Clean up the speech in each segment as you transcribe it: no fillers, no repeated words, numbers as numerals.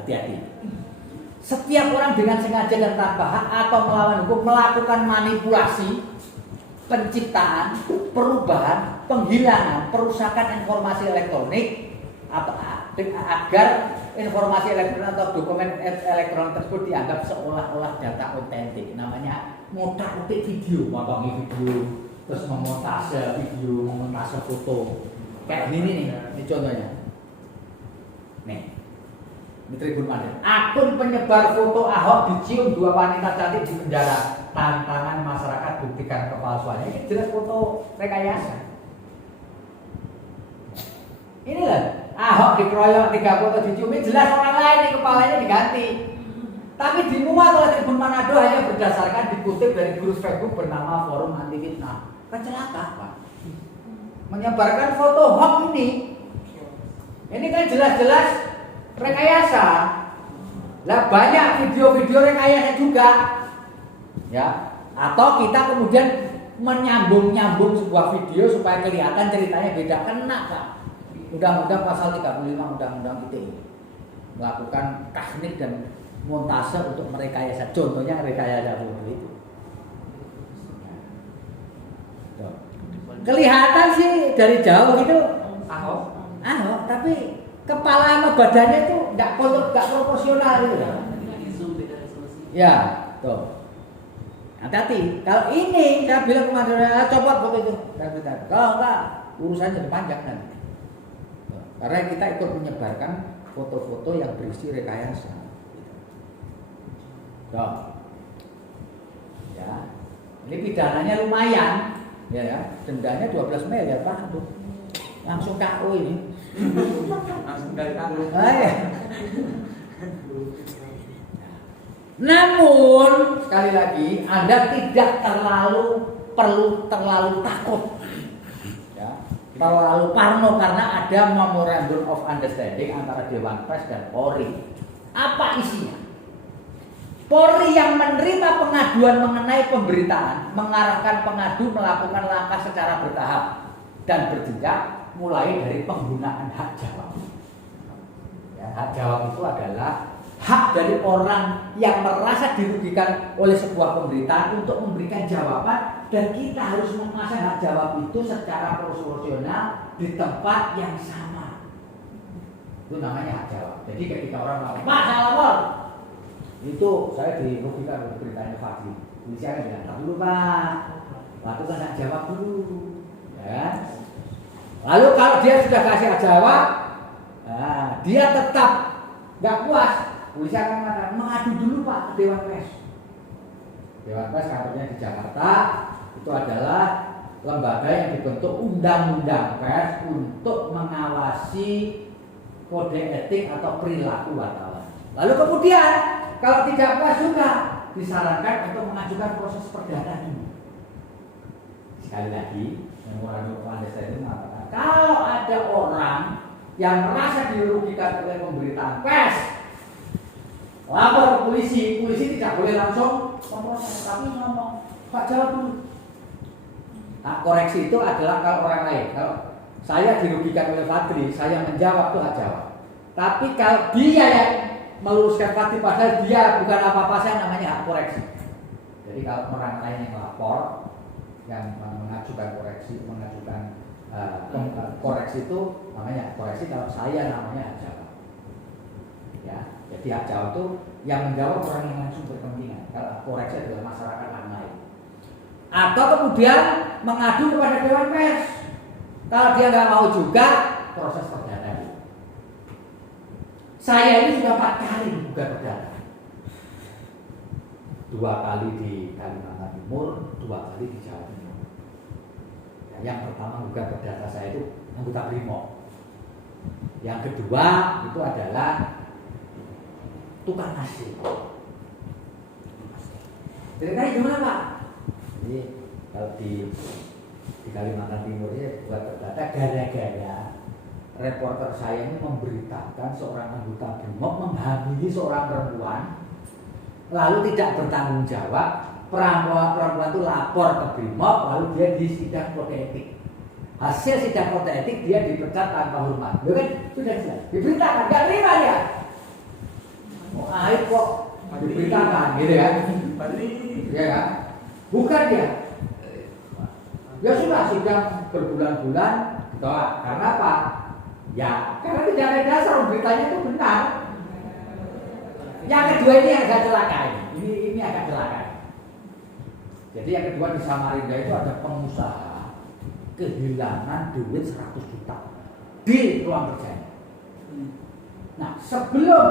Hati-hati. Setiap orang dengan sengaja dan tanpa hak atau melawan hukum melakukan manipulasi, penciptaan, perubahan, penghilangan, perusakan informasi elektronik atau agar informasi elektronik atau dokumen elektronik tersebut dianggap seolah-olah data otentik. Namanya motak-motik video, motongi video, terus memontase video, memontase foto. Kayak gini nih, ini contohnya. Nih, ini Tribun Mandiri. Akun penyebar foto Ahok dicium dua wanita cantik di penjara. Tantangan masyarakat buktikan kepalsuannya. Ini jelas foto rekayasa. Ini lah, Ahok dikeroyok 3 foto dicium. Ini jelas orang lain nih kepalanya diganti. Tapi dimuat oleh Tribun Manado hanya berdasarkan dikutip dari grup Facebook bernama Forum Anti Fitnah. Kan celaka, Pak. Menyebarkan foto hoax ini kan jelas-jelas rekayasa. Lah banyak video-video rekayasa juga, ya. Atau kita kemudian menyambung-nyambung sebuah video supaya kelihatan ceritanya beda, kena Pak. Undang-undang pasal 35 Undang-Undang ITE melakukan teknik dan montase untuk merekayasa. Contohnya rekayasa foto itu. Kelihatan sih dari jauh gitu Ahok, tapi kepala sama badannya itu nggak proporsional gitu. Ya, tuh. Hati-hati. Kalau ini saya bilang ke Madura, copot foto itu. Kalau enggak, urusannya panjang nanti. Karena kita ikut menyebarkan foto-foto yang berisi rekayasa. Tuh. Ya. Ini pidananya lumayan. Ya, dendanya 12 miliar Pak. Langsung KO ini. Langsung dari tangan. Ya. Namun sekali lagi Anda tidak perlu terlalu takut, ya, terlalu parno karena ada Memorandum of Understanding antara Dewan Pers dan Polri. Apa isinya? Polri yang menerima pengaduan mengenai pemberitaan mengarahkan pengadu melakukan langkah secara bertahap dan berjenjang mulai dari penggunaan hak jawab. Ya, hak jawab itu adalah hak dari orang yang merasa dirugikan oleh sebuah pemberitaan untuk memberikan jawaban, dan kita harus memasang hak jawab itu secara proporsional di tempat yang sama. Itu namanya hak jawab. Jadi ketika orang bilang, "Pak, saya lapor." Itu saya dirugikan oleh beritanya Fadli. Polisi akan bilang, "Tak dulu Pak, lakukan hak jawab dulu." Ya. Lalu kalau dia sudah kasih hak jawab, nah, dia tetap nggak puas, polisi akan mengatakan, "Mengadu dulu Pak ke Dewan Pers." Dewan Pers kantornya di Jakarta, itu adalah lembaga yang dibentuk undang-undang pers untuk mengawasi kode etik atau perilaku wartawan. Lalu kemudian kalau tidak puas juga disarankan untuk mengajukan proses perdata ini. Sekali lagi, Memorandum of Understanding mengatakan kalau ada orang yang merasa dirugikan oleh pemberitaan pers, lapor ke polisi, polisi tidak boleh langsung memproses, tapi ngomong, "Pak, jawab dulu." Hak koreksi itu adalah kalau orang lain. Kalau saya dirugikan oleh Fadli, saya menjawab itu hak jawab. Tapi kalau dia yang meluruskan Fadli padahal dia bukan apa-apa, saya namanya hak koreksi. Jadi kalau orang lain yang lapor, yang mengajukan koreksi, koreksi itu namanya koreksi. Kalau saya namanya hak jawab. Ya, jadi hak jawab itu yang menjawab orang yang langsung berkepentingan. Kalau koreksi adalah masyarakat yang lain. Atau kemudian mengadu kepada Dewan Pers. Kalau dia nggak mau juga, proses perdata. Saya ini sudah 4 kali gugat perdata. 2 kali di Kalimantan Timur, 2 kali di Jawa Timur. Ya, yang pertama gugat perdata saya itu anggota Brimob. Yang kedua itu adalah tukang hasil. Ceritanya gimana Pak? Jadi kalau di Kalimantan Timur ini buat perdata gara-gara reporter saya ini memberitakan seorang anggota Brimob menghamili seorang perempuan, lalu tidak bertanggung jawab. Perempuan itu lapor ke Brimob, lalu dia disidang kode etik. Hasil sidang kode etik dia dipecat tanpa hormat. Itu kan sudah jelas. Diberitakan, nggak terima dia. diberitakan, gitu kan? Ya kan? Bukan dia. Ya sudah sidang berbulan-bulan ditolak. Karena apa? Ya, karena tidak ada dasar beritanya itu benar. Yang kedua ini agak celaka ini agak celaka. Jadi yang kedua di Samarinda itu ada pengusaha kehilangan duit 100 juta di ruang kerjanya. Nah, sebelum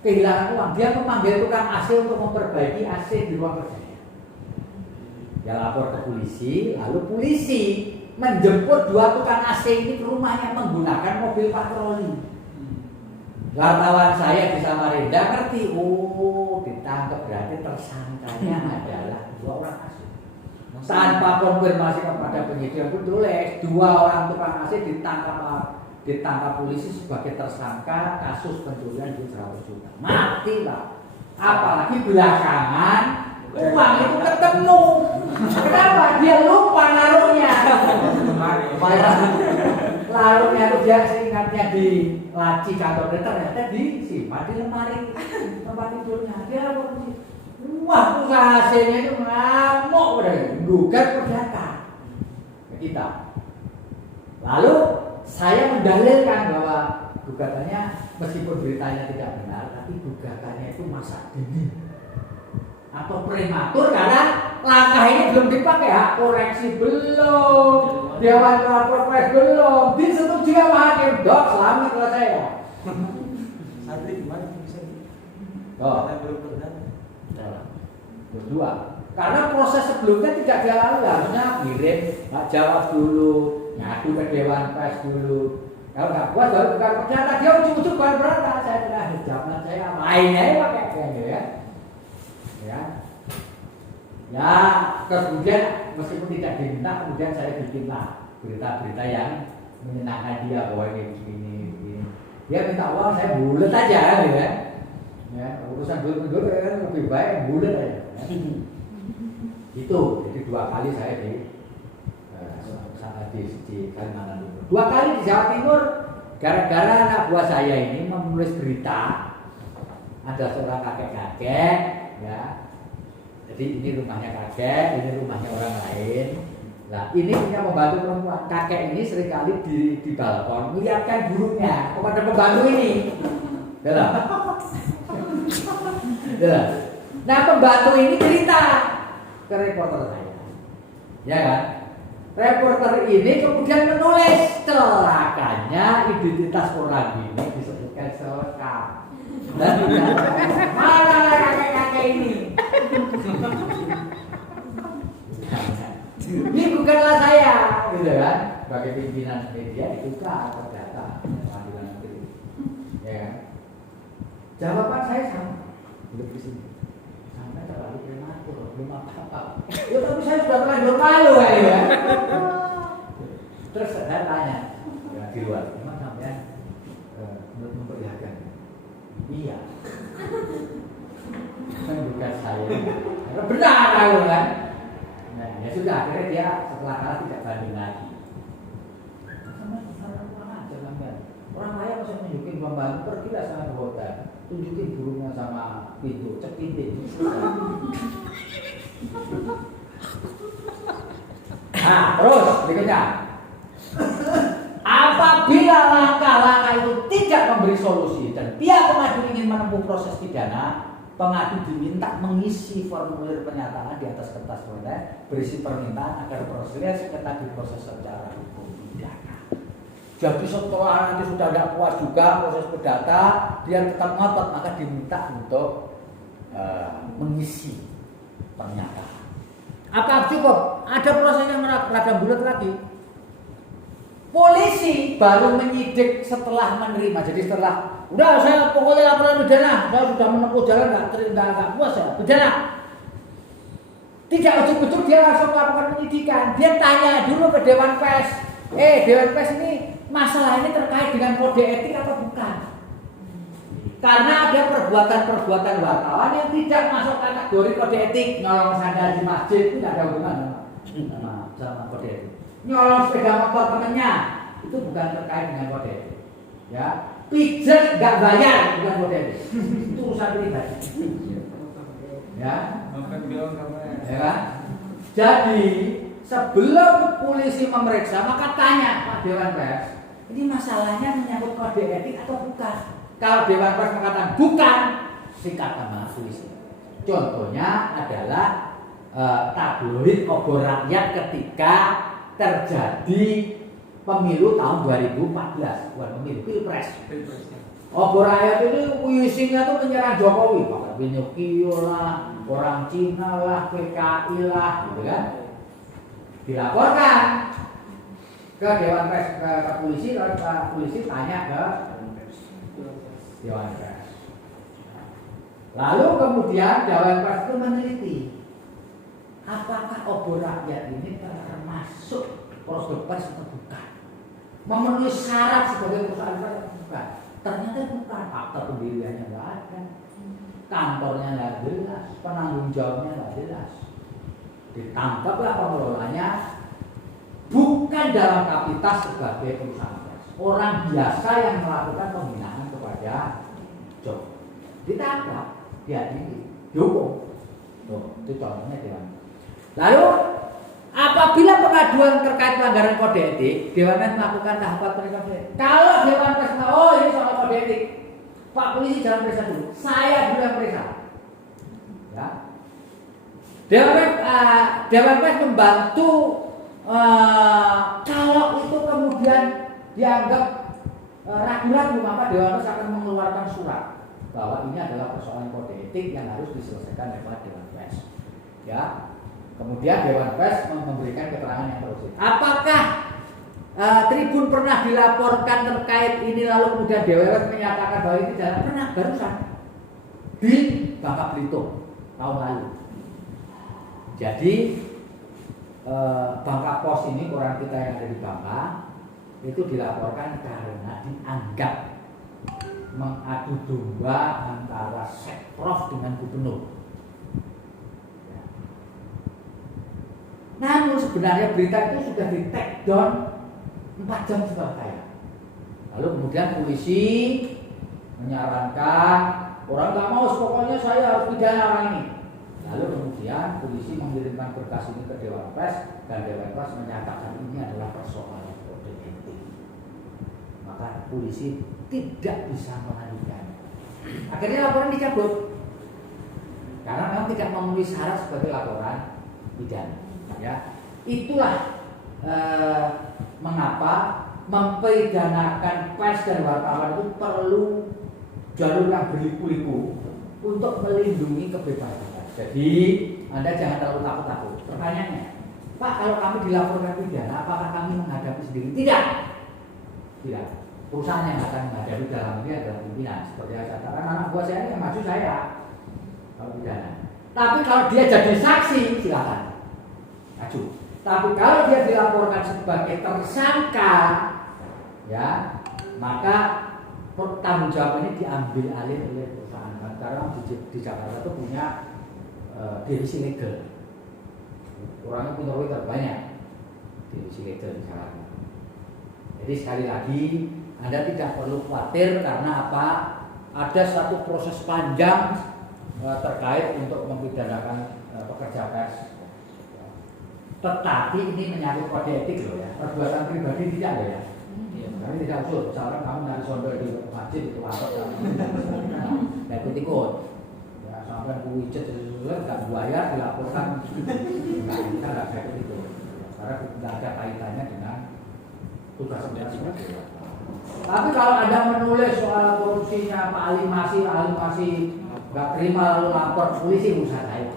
kehilangan uang, dia memanggil tukang AC untuk memperbaiki AC di ruang kerjanya. Dia lapor ke polisi, lalu polisi menjemput 2 tukang AC ini ke rumahnya menggunakan mobil patroli. Wartawan saya di Samarinda ngerti, oh ditangkap berarti tersangkanya adalah 2 orang AC. Tanpa konfirmasi kepada penyidik pun tulis 2 orang tukang AC ditangkap polisi sebagai tersangka kasus pencurian duit 100 juta. Mati lah. Apalagi belakangan uang itu ketemu. Kenapa? Dia lupa naruhnya. Larunya itu dia seingatnya di laci kantor ternyata disimpan di lemari tempat tidurnya. Dia apa sih? Wah, usaha AC-nya itu ngamuk udah gugat perdata ke kita. Lalu saya mendalilkan bahwa gugatannya meskipun beritanya tidak benar, tapi gugatannya itu masa dini atau prematur karena langkah ini belum dipakai, hak koreksi belum, dewan perwakilan belum, disetujui sama hakim. Dok, selamat kalau saya. Santri gimana bisa? Oh. Belum pernah. Berdua. Karena proses sebelumnya tidak dilalui, harusnya kirim, nggak jawab dulu, ngadu ke dewan pers dulu. Kalau nggak puas baru bukan perdata, dia ujung-ujung baru berata. Saya bilang zaman saya mainnya pakai kayak ya. Ya, kemudian meskipun tidak diminta, kemudian saya bikinlah berita-berita yang menyenangkan dia bahwa ini begini. Dia minta uang, saya bulet aja, gitu ya. Ya, urusan duit kan lebih baik bulet aja. Ya. Itu, jadi 2 kali saya di Kalimantan Timur. 2 kali di Jawa Timur, gara-gara anak buah saya ini menulis berita. Ada seorang kakek-kakek, ya. Jadi ini rumahnya kakek, ini rumahnya orang lain. Nah, ini punya pembantu perempuan. Kakek ini seringkali di balkon melihatkan burungnya kepada pembantu ini. Betul? Betul. Nah, pembantu ini cerita ke reporter saya. Ya kan? Reporter ini kemudian menulis celakanya identitas orang ini disebutkan selengkap. Dan mana kakek-kakek ini? Ini bukanlah saya, gitu kan? Sebagai pimpinan media dibuka perdata pengadilan negeri. Ya kan? Jawaban saya sama. Belum di sini. Sampai terlalu prematur, belum apa-apa. Ya tapi saya sudah terlanjur malu ya. Terus saya tanya ya, di luar, memang sampai memperlihatkan. Iya. Bukan saya. Karena benar tahu kan. Nah, ya sudah akhirnya dia setelah kalah tidak banding lagi. Orang kaya masih nunjukin pembantu, pergilah sama ke hotel, tunjukin burungnya sama pintu, cekitin. Nah, terus berikutnya. Apabila langkah-langkah itu tidak memberi solusi dan pihak pengadu ingin menempuh proses pidana, pengadu diminta mengisi formulir pernyataan di atas kertas proyek berisi permintaan agar prosesnya sengketa diproses secara hukum pidana. Jadi setelah nanti sudah tidak puas juga proses perdata, dia tetap ngotot, maka diminta untuk mengisi pernyataan. Apa cukup? Ada proses yang rada bulat lagi. Polisi baru menyidik setelah menerima. Jadi setelah udah saya pokoknya laporan pidana, saya sudah menempuh jalan nggak puas ya pidana. Tidak ujuk-ujuk dia langsung melakukan penyidikan. Dia tanya dulu ke Dewan Pers. Dewan Pers ini masalah ini terkait dengan kode etik atau bukan? Karena ada perbuatan-perbuatan wartawan yang tidak masuk kategori kode etik. Nyolong sandal di masjid itu tidak ada hubungan sama kode etik. Nyolong sepeda motor temennya itu bukan terkait dengan kode etik. Ya, pijat nggak bayar, bukan kode etik. Itu urusan pribadi. Ya, ya kan? Jadi sebelum polisi memeriksa, maka tanya Pak Dewan Pers, ini masalahnya menyangkut kode etik atau bukan? Kalau Dewan Pers mengatakan bukan, sikat sama polisi. Contohnya adalah tabloid obor rakyat ketika terjadi pemilu tahun 2014, bukan pemilu, pilpres. Obor rakyat ini isinya tuh menyerang Jokowi, pakai Pinocchio lah, orang Cina lah, PKI lah, gitu kan? Dilaporkan ke Dewan Pers, ke polisi, polisi tanya ke Dewan Pers. Lalu kemudian Dewan Pers itu meneliti apakah obor rakyat ini termasuk produk pers atau bukan, memenuhi syarat sebagai perusahaan pers atau bukan. Ternyata bukan, akta pendiriannya nggak ada, kantornya nggak jelas, penanggung jawabnya nggak jelas. Ditangkaplah pengelolanya bukan dalam kapasitas sebagai perusahaan pers, orang biasa yang melakukan pembinaan kepada job. Ditangkap, diadili, dihukum. Tuh, itu contohnya Dewan. Lalu apabila pengaduan terkait pelanggaran kode etik, Dewan Pers melakukan tahapan kode etik. Kalau Dewan Pers oh ini soal kode etik, Pak polisi jangan periksa dulu, saya dulu yang periksa. Ya. Dewan Pers membantu kalau itu kemudian dianggap ragu-ragu, maka Dewan Pers akan mengeluarkan surat bahwa ini adalah persoalan kode etik yang harus diselesaikan lewat Dewan Pers. Ya. Kemudian Dewan Pers memberikan keterangan yang terus. Apakah Tribun pernah dilaporkan terkait ini lalu kemudian Dewan Pers menyatakan bahwa ini tidak pernah, barusan di Bangka Belitung tahun lalu. Jadi Bangka Pos ini, orang kita yang ada di Bangka itu dilaporkan karena dianggap mengadu domba antara Sekprov dengan gubernur. Namun sebenarnya berita itu sudah di take down 4 jam setelah tayang. Lalu kemudian polisi menyarankan orang nggak mau, pokoknya saya harus pidana orang ini. Lalu kemudian polisi mengirimkan berkas ini ke Dewan Pers dan Dewan Pers menyatakan ini adalah persoalan kode etik. Maka polisi tidak bisa melanjutkan. Akhirnya laporan dicabut karena memang tidak memenuhi syarat sebagai laporan pidana. Ya, itulah mengapa mempidanakan pers dan wartawan itu perlu jalur yang berliku-liku untuk melindungi kebebasan. Jadi Anda jangan terlalu takut-takut. Pertanyaannya, Pak, kalau kami dilaporkan pidana, apakah kami menghadapi sendiri? Tidak. Tidak. Perusahaan yang akan menghadapi dalam ini adalah pimpinan. Seperti yang saya katakan, anak buah saya yang maju saya kalau pidana. Tapi kalau dia jadi saksi, silakan maju. Tapi kalau dia dilaporkan sebagai tersangka, ya, maka tanggung jawab ini diambil alih oleh perusahaan. Karena di Jakarta itu punya divisi legal. Orangnya punya duit terbanyak divisi legal di Jakarta. Jadi sekali lagi Anda tidak perlu khawatir karena apa? Ada satu proses panjang terkait untuk mempidanakan pekerja pers. Tetapi ini menyangkut kode etik loh ya. Perbuatan pribadi tidak loh ya. Kami tidak usul. Misalkan kamu nyari sondol di masjid itu apa? Ya ikut-ikut. Ya sampai buijet nggak bayar dilaporkan. Nah, kita nggak kayak itu. Karena tidak ada kaitannya dengan tugas kerja seperti itu. Tapi kalau Anda menulis soal korupsinya Pak Ali masih nggak terima lalu lapor polisi, urusan saya,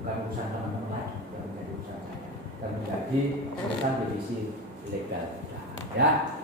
bukan urusan teman-teman lain yang menjadi urusan saya dan menjadi urusan divisi ilegal. Ya.